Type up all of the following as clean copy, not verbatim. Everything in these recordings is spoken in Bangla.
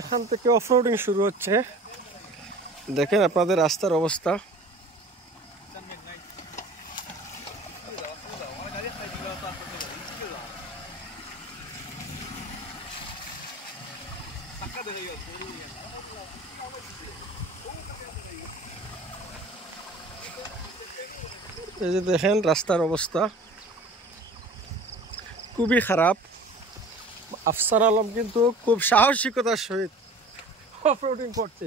এখান থেকে অফরোডিং শুরু হচ্ছে। দেখেন আপনাদের রাস্তার অবস্থা। এই যে দেখেন রাস্তার অবস্থা খুবই খারাপ। আফসার আলম কিন্তু খুব সাহসিকতার সহিত অফরোডিং করছে।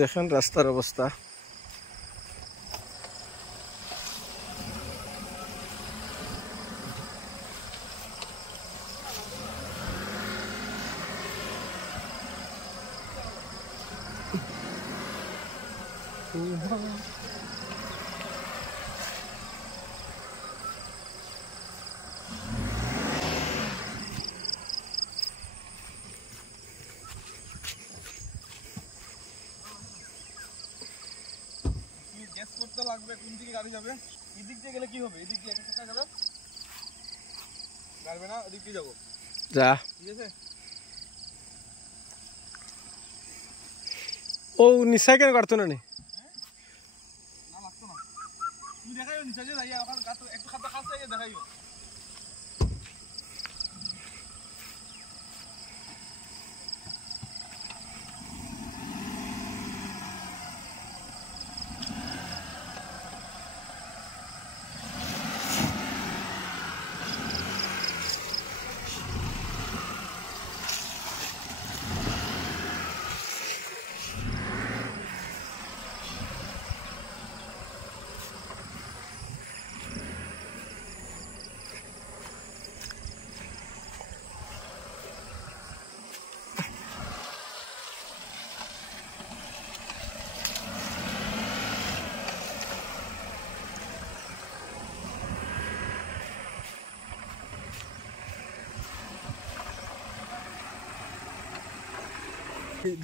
দেখেন রাস্তার অবস্থা। গ্যাস করতে লাগবে কোন দিকে গাড়ি যাবে, এদিক দিয়ে গেলে কি হবে, এদিক দিয়ে একটা গেলে গাড়বে না, ওদিক দিয়ে যাবো। যা ঠিক আছে। ও নিশা কেন কাটতো না? না লাগতো না, তুমি দেখাইও নিচে যে যাইয়া ওখানে একটু খাতা খাচ্ছে দেখাইও।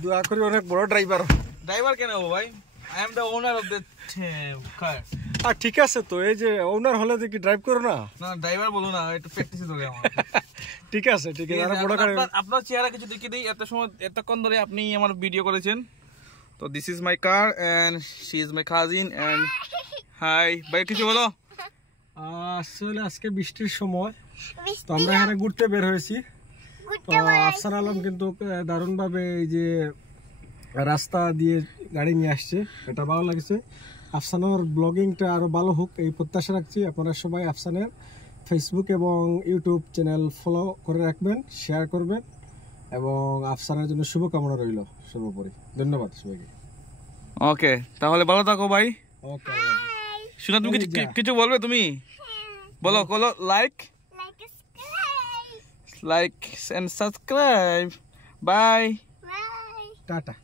দোয়া করি অনেক বড় ড্রাইভার। ড্রাইভার কেন হবো ভাই, I am the owner of the car. আর ঠিক আছে তো, এই যে ওনার হলে দেখি ড্রাইভ করো না। না ড্রাইভার বলো না, একটু প্র্যাকটিসই দরকার আমার। ঠিক আছে ঠিক আছে, আর বড় গাড়ি। আপনার চেহারা কিছু দেখিয়ে দিই, এত সময় এতক্ষণ ধরে আপনি আমার ভিডিও করেছেন। তো this is my car and she is my cousin and hi ভাই কিছু বলো। আসলে আজকে বৃষ্টির সময়, তো আমরা এখানে ঘুরতে বের হয়েছি। তো আফসার আলম কিন্তু দারুণভাবে এই যে রাস্তা দিয়ে গাড়ি নিয়ে আসছে, এটা ভালো লাগছে। আফসানোর ব্লগিংটা আরো ভালো হোক এই প্রত্যাশা রাখছি। আপনারা সবাই আফসানের ফেসবুক এবং ইউটিউব চ্যানেল ফলো করে রাখবেন, শেয়ার করবেন এবং আফসানের জন্য শুভকামনা রইল সর্বোপরি। ধন্যবাদ সবাইকে। ওকে তাহলে ভালো থাকো ভাই। ওকে শোনা, তুমি কিছু বলবে? তুমি বলো বলো। Like and subscribe. Bye. Tata.